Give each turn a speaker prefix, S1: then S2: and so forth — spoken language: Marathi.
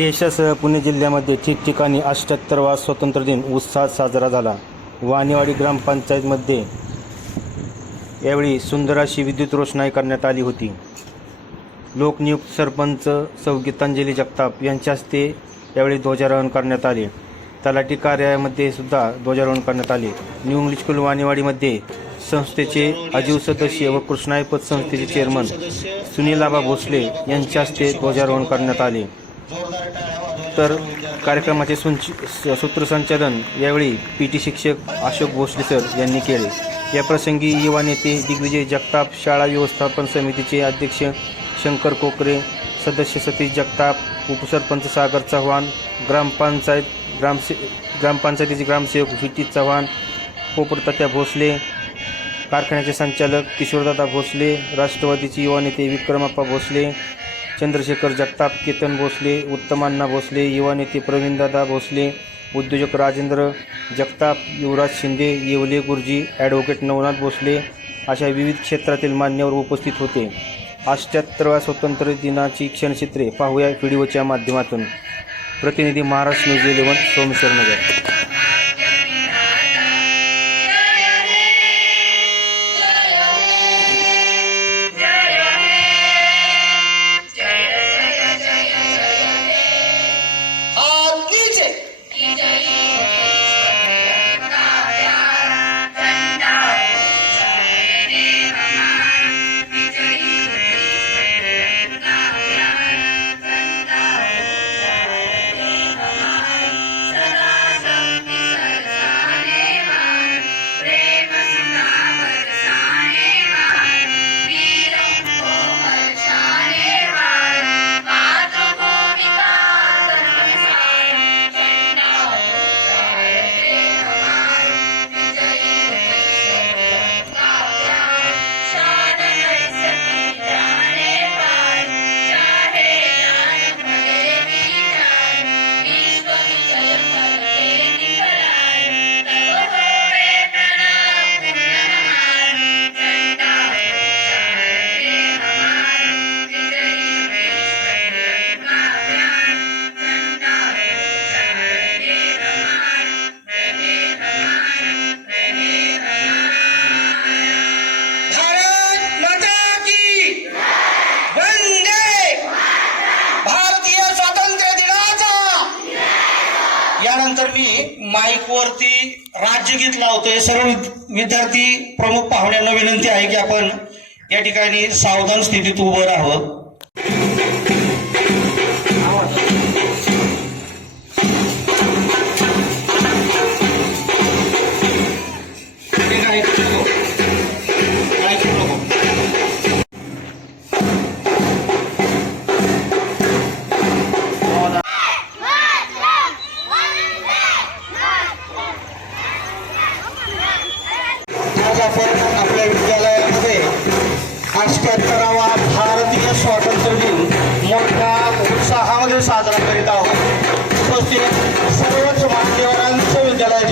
S1: देशासह पुणे जिल्ह्यामध्ये ठिकठिकाणी अष्ट्याहत्तरवा स्वातंत्र्य दिन उत्साहात साजरा झाला. वाणीवाडी ग्रामपंचायतमध्ये यावेळी सुंदर अशी विद्युत रोषणाई करण्यात आली होती. लोकनियुक्त सरपंच सौ. गीतांजली जगताप यांच्या हस्ते यावेळी ध्वजारोहण करण्यात आले. तलाठी कार्यालयामध्ये सुद्धा ध्वजारोहण करण्यात आले. न्यू इंग्लिश स्कूल वाणीवाडीमध्ये संस्थेचे अजीव सदस्य व कृष्णायपत संस्थेचे चेअरमन सुनीलाबा भोसले यांच्या हस्ते ध्वजारोहण करण्यात आले. तर कार्यक्रमाचे सुंच सूत्रसंचालन यावेळी पी टी शिक्षक अशोक भोसले सर यांनी केले. या प्रसंगी युवा नेते दिग्विजय जगताप शाळा व्यवस्थापन समितीचे अध्यक्ष शंकर कोकरे सदस्य सतीश जगताप उपसरपंच सागर चव्हाण ग्रामपंचायत ग्रामसे ग्रामपंचायतीचे ग्रामसेवक विटी चव्हाण पोपटतात्या भोसले कारखान्याचे संचालक किशोरदादा भोसले राष्ट्रवादीचे युवा नेते विक्रमप्पा भोसले चंद्रशेखर जगताप केतन भोसले उत्तमान्ना भोसले युवा नेते प्रवीणदादा भोसले उद्योजक राजेंद्र जगताप युवराज शिंदे येवले गुरुजी ॲडव्होकेट नवनाथ भोसले अशा विविध क्षेत्रातील मान्यवर उपस्थित होते. अष्ट्याहत्तराव्या स्वातंत्र्य दिनाची क्षणचित्रे पाहूया व्हिडिओच्या माध्यमातून. प्रतिनिधी महाराष्ट्र न्यूज इलेव्हन सोमेश्वर
S2: मी माईक वरती राज्यगीत लावतोय. सर्व विद्यार्थी प्रमुख पाहुण्यांना विनंती आहे की आपण या ठिकाणी सावधान स्थितीत उभं राहावं. మాన్యవరాంధ్ర విద్యాలయ